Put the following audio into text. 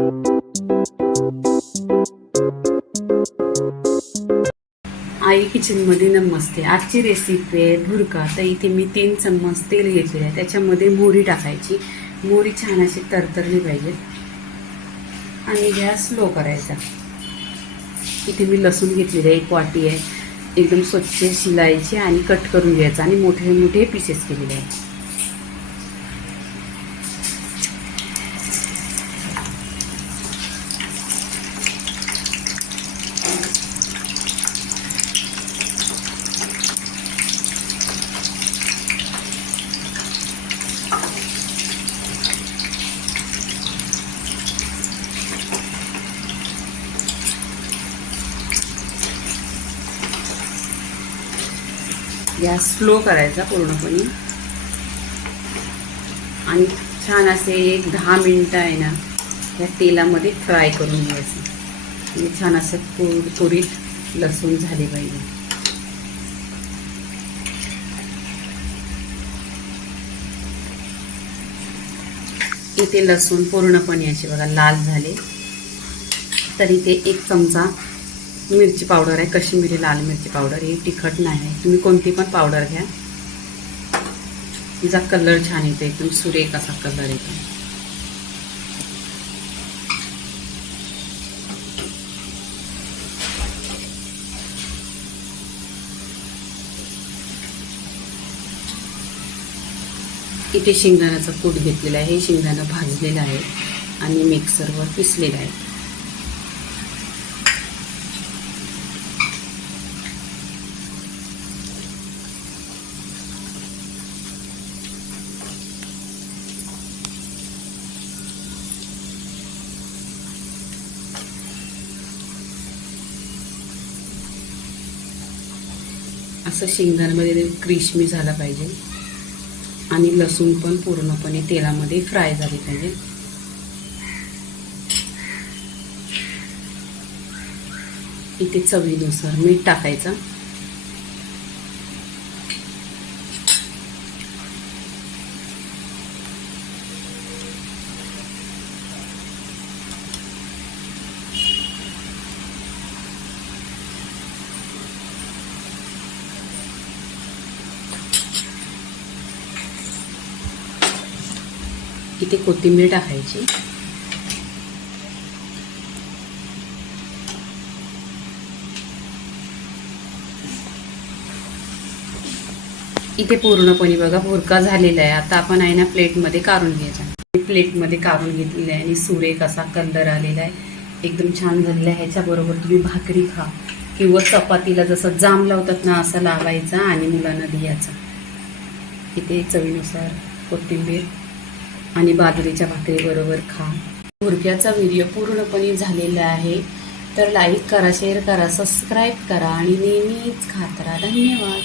आई किचनमध्ये नमस्ते. आजची रेसिपी आहे भुरका तर इथे मी तीन चम्मच तेल घेतलेलं आहे. त्याच्यामध्ये मोहरी टाकायची. मोहरी छान अशी तरतरली पाहिजे. आणि गॅस स्लो करायचा. इथे मी लसूण घेतलेली आहे. एक वाटी आहे. एकदम स्वच्छ शिलायची आणि कट करून घ्यायचं. आणि मोठे मोठे पीसेस केलेले आहे गॅस स्लो करायचा पूर्णपणे. आणि छान असे एक दहा मिनटं आहे ना ह्या तेलामध्ये फ्राय करून घ्यायचं. म्हणजे छान असं कुरकुरीत लसूण झाले पाहिजे. इथे लसूण पूर्णपणे असे बघा लाल झाले. तर इथे एक चमचा मिरची पावडर आहे कश्मीरी लाल मिरची पावडर ही तिखट नाही आहे. तुम्ही कोणती पण पावडर घ्या. तिचा कलर छान येतो एकदम सुरेख असा कलर येतो. इथे शेंगदाण्याचा कूट घेतलेला आहे हे शेंगदाणा भाजलेलं आहे आणि मिक्सरवर पिसलेलं आहे. असं शेंगदाण्यामध्ये क्रिशमी झाला पाहिजे. आणि लसूण पण पूर्णपणे तेलामध्ये फ्राय झाली पाहिजे. इथे चवीनुसार मीठ टाकायचं. इथे कोथिंबीर टाकायची. इथे पूर्णपणे बघा भुरका झालेला आहे. आता आपण आहे ना प्लेटमध्ये काढून घ्यायचा. प्लेटमध्ये काढून घेतलेला आहे आणि सुरेख असा कलर आलेला आहे. एकदम छान झालेला आहे. ह्याच्याबरोबर तुम्ही भाकरी खा. किंवा चपातीला जसं जाम लावतात ना असं लावायचा आणि मुलांना द्यायचा. इथे चवीनुसार कोथिंबीर आणि बाजरीच्या भाकरीबरोबर खा. भुरक्याचा व्हिडिओ पूर्णपणे झालेला आहे. तर लाईक करा शेअर करा सबस्क्राईब करा आणि नेहमीच खात राहा. धन्यवाद.